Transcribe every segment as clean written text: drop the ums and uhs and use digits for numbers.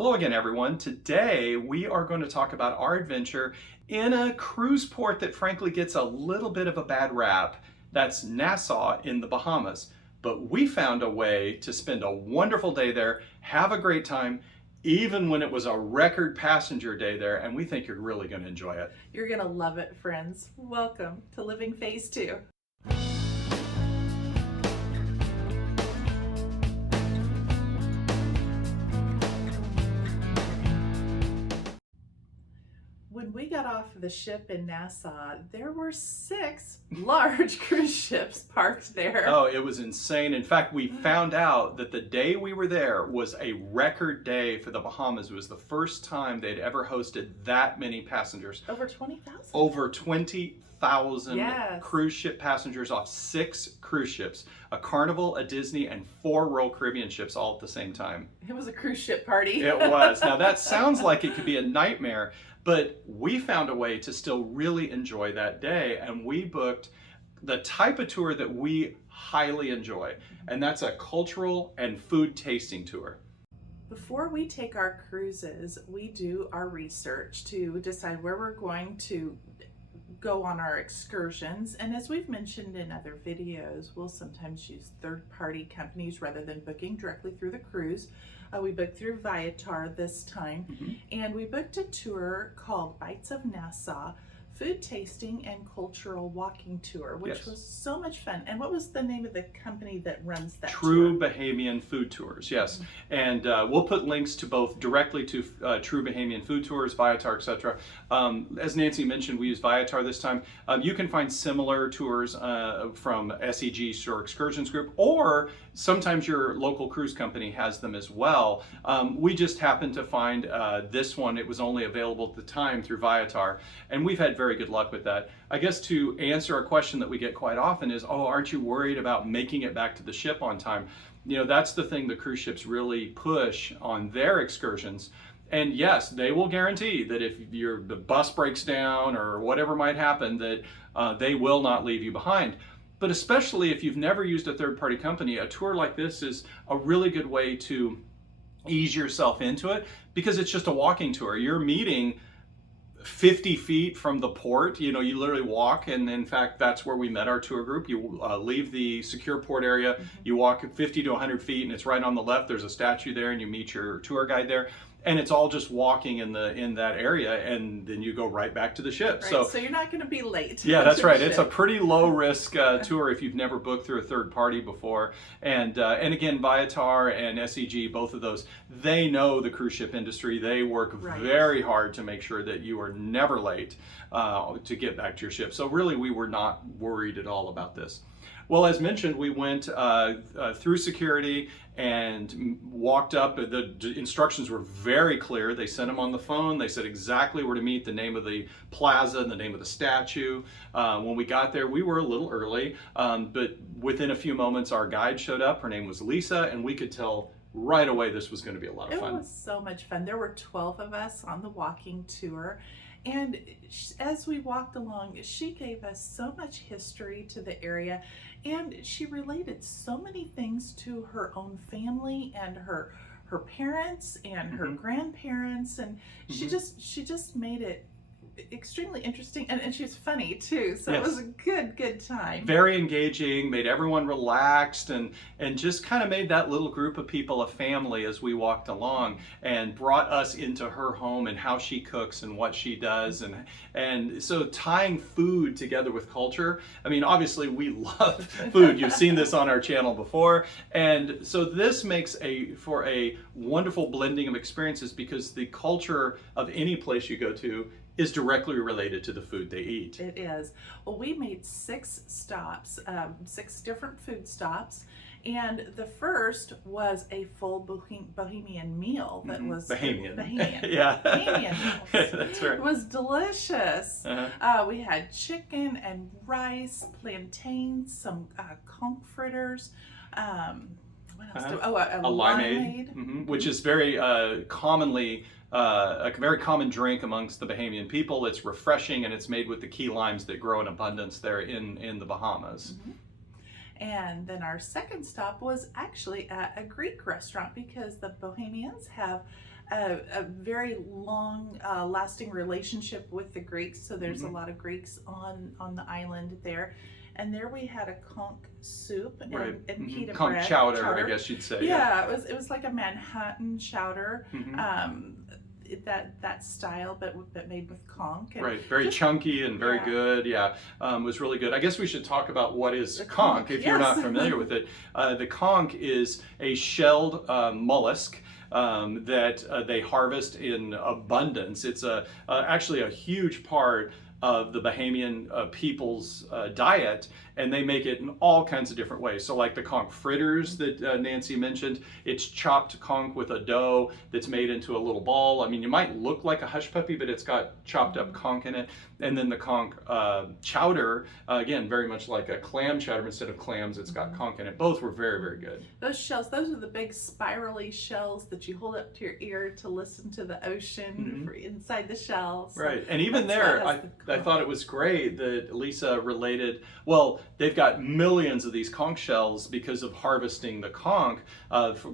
Hello again, everyone. Today we are going to talk about our adventure in a cruise port that frankly gets a little bit of a bad rap. That's Nassau in the Bahamas. But we found a way to spend a wonderful day there, have a great time, even when it was a record passenger day there, and we think you're really going to enjoy it. You're going to love it, friends. Welcome to Living Phase 2. When we got off the ship in Nassau, there were 6 large cruise ships parked there. Oh, it was insane. In fact, we found out that the day we were there was a record day for the Bahamas. It was the first time they'd ever hosted that many passengers. Over 20,000. Over 20,000 Yes. cruise ship passengers off 6 cruise ships, a Carnival, a Disney, and 4 Royal Caribbean ships all at the same time. It was a cruise ship party. It was. Now that sounds like it could be a nightmare, but we found a way to still really enjoy that day, and we booked the type of tour that we highly enjoy, and that's a cultural and food tasting tour. Before we take our cruises, we do our research to decide where we're going to go on our excursions. And as we've mentioned in other videos, we'll sometimes use third-party companies rather than booking directly through the cruise. We booked through Viator this time, and we booked a tour called Bites of Nassau, food tasting and cultural walking tour, which Yes. was so much fun. And what was the name of the company that runs that True tour? Bahamian Food Tours, yes. And we'll put links to both directly to True Bahamian Food Tours, Viator, etc. As Nancy mentioned, we use Viator this time. You can find similar tours from SEG Shore Excursions Group, or sometimes your local cruise company has them as well. We just happened to find this one. It was only available at the time through Viator, and we've had very good luck with that. I guess to answer a question that we get quite often is, oh, aren't you worried about making it back to the ship on time? You know, that's the thing the cruise ships really push on their excursions. And yes, they will guarantee that if the bus breaks down or whatever might happen, that they will not leave you behind. But especially if you've never used a third-party company, a tour like this is a really good way to ease yourself into it, because it's just a walking tour. You're meeting 50 feet from the port. You know, you literally walk, and in fact that's where we met our tour group. You leave the secure port area, you walk 50 to 100 feet, and it's right on the left. There's a statue there, and you meet your tour guide there, and it's all just walking in that area, and then you go right back to the ship. Right, so you're not going to be late. Yeah, that's right. It's a pretty low risk tour if you've never booked through a third party before. And again, Viator and SEG, both of those, they know the cruise ship industry. They work very hard to make sure that you are never late to get back to your ship. So really, we were not worried at all about this. Well, as mentioned, we went through security and walked up. The instructions were very clear. They sent them on the phone. They said exactly where to meet, the name of the plaza and the name of the statue. When we got there, we were a little early, but within a few moments, our guide showed up. Her name was Lisa, and we could tell right away this was going to be a lot of fun. It was so much fun. There were 12 of us on the walking tour. And as we walked along, she gave us so much history to the area, and she related so many things to her own family and her parents and her grandparents, and she just made it extremely interesting, and she's funny too, so It was a good time. Very engaging, made everyone relaxed, and just kind of made that little group of people a family as we walked along, and brought us into her home and how she cooks and what she does, and so tying food together with culture. I mean, obviously we love food. You've seen this on our channel before, and so this makes for a wonderful blending of experiences, because the culture of any place you go to is directly related to the food they eat. It is. Well, we made 6 stops, 6 different food stops, and the first was a full Bahamian meal that was Bahamian. Yeah, Bahamian meals. That's right. It was delicious. We had chicken and rice, plantains, some conch fritters. What else? A limeade, which is very commonly a very common drink amongst the Bahamian people. It's refreshing, and it's made with the key limes that grow in abundance there in the Bahamas. And then our second stop was actually at a Greek restaurant, because the Bahamians have a very long lasting relationship with the Greeks. So there's a lot of Greeks on the island there. And there we had a conch soup and pita Conch bread. chowder, I guess you'd say. Yeah, it was like a Manhattan chowder. Mm-hmm. That style, but made with conch. And right, very chunky and very good. Yeah, was really good. I guess we should talk about what is the conch if you're not familiar with it. The conch is a shelled mollusk that they harvest in abundance. It's actually a huge part of the Bahamian people's diet, and they make it in all kinds of different ways. So like the conch fritters that Nancy mentioned, it's chopped conch with a dough that's made into a little ball. I mean, you might look like a hush puppy, but it's got chopped up conch in it. And then the conch chowder, again, very much like a clam chowder. Instead of clams, it's got conch in it. Both were very, very good. Those shells, those are the big spirally shells that you hold up to your ear to listen to the ocean for inside the shells. Right, and even there, I thought it was great that Lisa related, well, they've got millions of these conch shells because of harvesting the conch,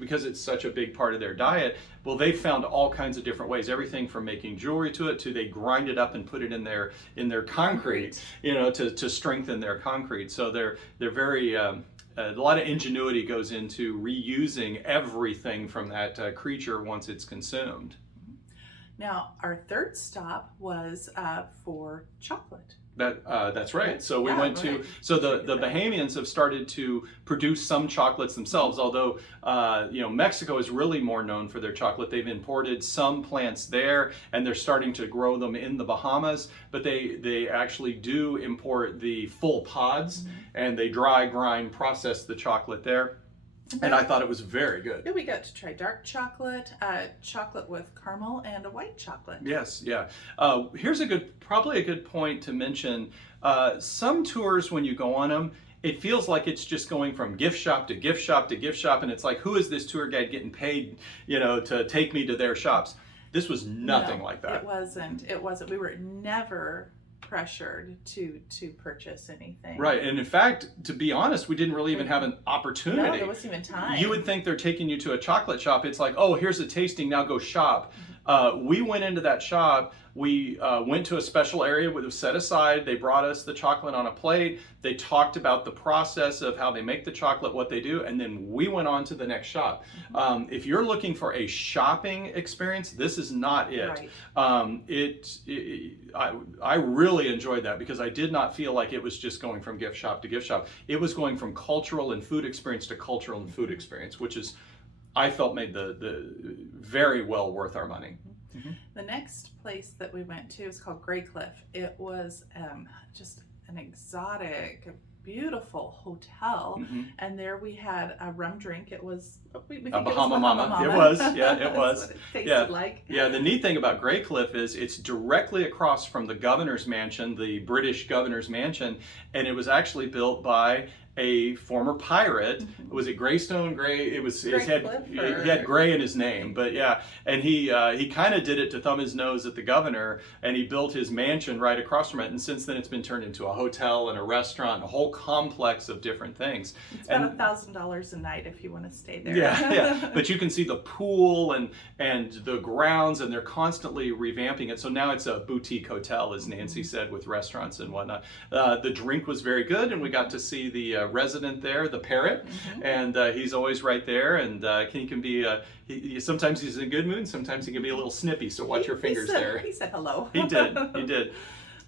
because it's such a big part of their diet. Well, they found all kinds of different ways, everything from making jewelry to it, to they grind it up and put it in their concrete, you know, to strengthen their concrete. So they're very, a lot of ingenuity goes into reusing everything from that creature once it's consumed. Now, our third stop was for chocolate. That's right. So we went to, so the Bahamians have started to produce some chocolates themselves, although, you know, Mexico is really more known for their chocolate. They've imported some plants there and they're starting to grow them in the Bahamas, but they actually do import the full pods and they dry, grind, process the chocolate there. And I thought it was very good. Yeah, we got to try dark chocolate, chocolate with caramel, and a white chocolate. Yes, yeah. Here's probably a good point to mention. Some tours, when you go on them, it feels like it's just going from gift shop to gift shop to gift shop, and it's like, who is this tour guide getting paid, you know, to take me to their shops? This was nothing like that. It wasn't. It wasn't. We were never pressured to purchase anything. Right, and in fact, to be honest, we didn't really even have an opportunity. No, there wasn't even time. You would think they're taking you to a chocolate shop. It's like, oh, here's a tasting, now go shop. We went into that shop. We went to a special area that was set aside. They brought us the chocolate on a plate. They talked about the process of how they make the chocolate, what they do, and then we went on to the next shop. If you're looking for a shopping experience, this is not it. Right. I really enjoyed that because I did not feel like it was just going from gift shop to gift shop. It was going from cultural and food experience to cultural and food experience, which is, I felt, made the very well worth our money. The next place that we went to is called Grey Cliff. It was just an exotic, beautiful hotel, and there we had a rum drink. It was we a Bahama Mama. It was, yeah, it was. That's what it tasted like. Yeah, the neat thing about Grey Cliff is it's directly across from the governor's mansion, the British governor's mansion, and it was actually built by a former pirate. Was it Greystone? Gray? It was. He had Gray in his name, but yeah. And he kind of did it to thumb his nose at the governor, and he built his mansion right across from it. And since then, it's been turned into a hotel and a restaurant, a whole complex of different things. It's about $1,000 a night if you want to stay there. Yeah, yeah. But you can see the pool and the grounds, and they're constantly revamping it. So now it's a boutique hotel, as Nancy said, with restaurants and whatnot. The drink was very good, and we got to see the resident there, the parrot, and he's always right there, and he can be sometimes he's in a good mood, sometimes he can be a little snippy, so watch your fingers there. He said hello. He did.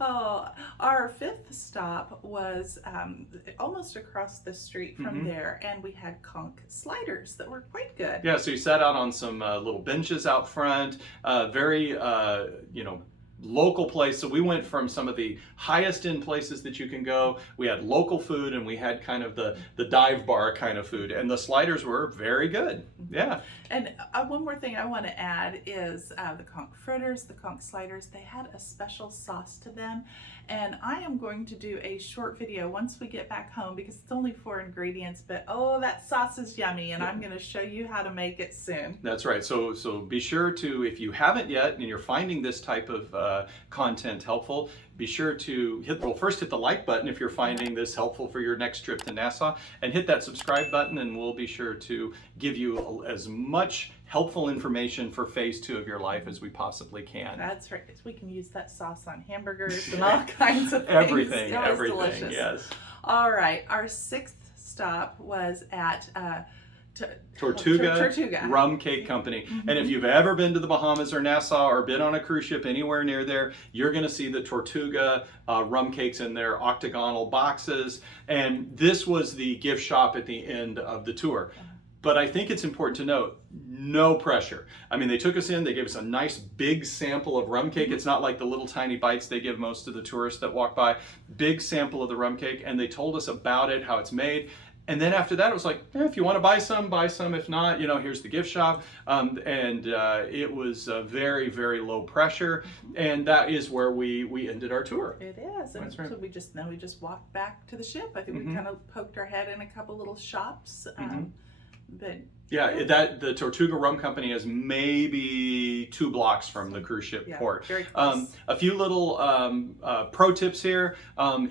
Oh, our fifth stop was almost across the street from there, and we had conch sliders that were quite good. Yeah, so you sat out on some little benches out front, very local place. So we went from some of the highest end places that you can go. We had local food, and we had kind of the dive bar kind of food, and the sliders were very good. Yeah. And one more thing I want to add is the conch fritters, the conch sliders, they had a special sauce to them. And I am going to do a short video once we get back home because it's only 4 ingredients, but oh, that sauce is yummy, and I'm going to show you how to make it soon. That's right. So be sure to, if you haven't yet and you're finding this type of content helpful, be sure to first hit the like button if you're finding this helpful for your next trip to Nassau, and hit that subscribe button, and we'll be sure to give you as much helpful information for phase 2 of your life as we possibly can. That's right. We can use that sauce on hamburgers and all kinds of things. Everything, It was everything, delicious. yes. All right, our 6th stop was at Tortuga Rum Cake Company. And if you've ever been to the Bahamas or Nassau or been on a cruise ship anywhere near there, you're going to see the Tortuga rum cakes in their octagonal boxes. And this was the gift shop at the end of the tour. But I think it's important to note, no pressure. I mean, they took us in, they gave us a nice big sample of rum cake. It's not like the little tiny bites they give most of the tourists that walk by. Big sample of the rum cake, and they told us about it, how it's made. And then after that, it was like, if you want to buy some, buy some. If not, here's the gift shop. It was very, very low pressure. And that is where we ended our tour. It is. And That's right. so we just walked back to the ship. I think we kind of poked our head in a couple little shops. But the Tortuga Rum Company is maybe 2 blocks from the cruise ship port. Very close. A few little pro tips here.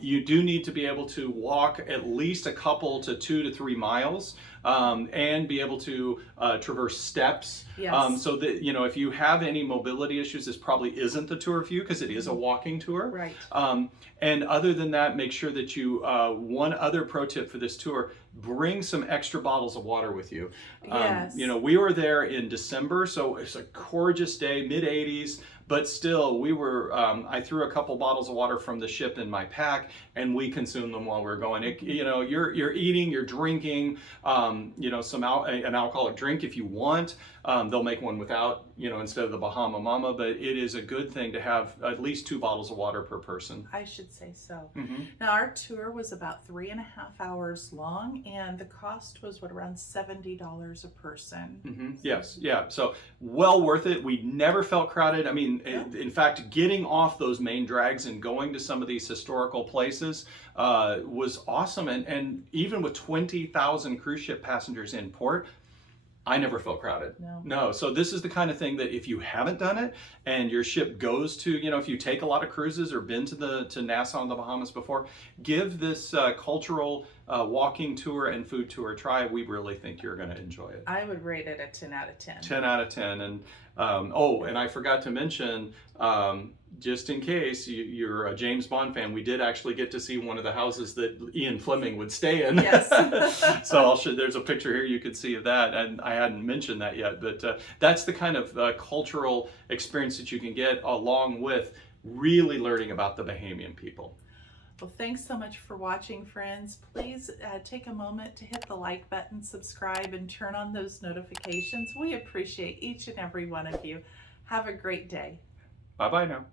You do need to be able to walk at least a couple to 2 to 3 miles and be able to traverse steps. Yes. So that, if you have any mobility issues, this probably isn't the tour for you because it is a walking tour. Right. And other than that, make sure that you, one other pro tip for this tour, bring some extra bottles of water with you. Yes. We were there in December, so it's a gorgeous day, mid-80s, but still I threw a couple bottles of water from the ship in my pack, and we consumed them while we were going. You're eating, you're drinking, an alcoholic drink if you want. They'll make one without, instead of the Bahama Mama, but it is a good thing to have at least 2 bottles of water per person. I should say so. Now, our tour was about 3.5 hours long, and the cost was around $70 a person. Yes, yeah. So well worth it. We never felt crowded. I mean, in fact, getting off those main drags and going to some of these historical places was awesome. And even with 20,000 cruise ship passengers in port, I never felt crowded. No. So this is the kind of thing that if you haven't done it and your ship goes to, if you take a lot of cruises or been to Nassau and the Bahamas before, give this cultural walking tour and food tour a try. We really think you're going to enjoy it. I would rate it a 10 out of 10. 10 out of 10. And and I forgot to mention, just in case you're a James Bond fan, we did actually get to see one of the houses that Ian Fleming would stay in. Yes. So there's a picture here you could see of that, and I hadn't mentioned that yet, but that's the kind of cultural experience that you can get along with really learning about the Bahamian people. Well, thanks so much for watching, friends. Please take a moment to hit the like button, subscribe, and turn on those notifications. We appreciate each and every one of you. Have a great day. Bye-bye now.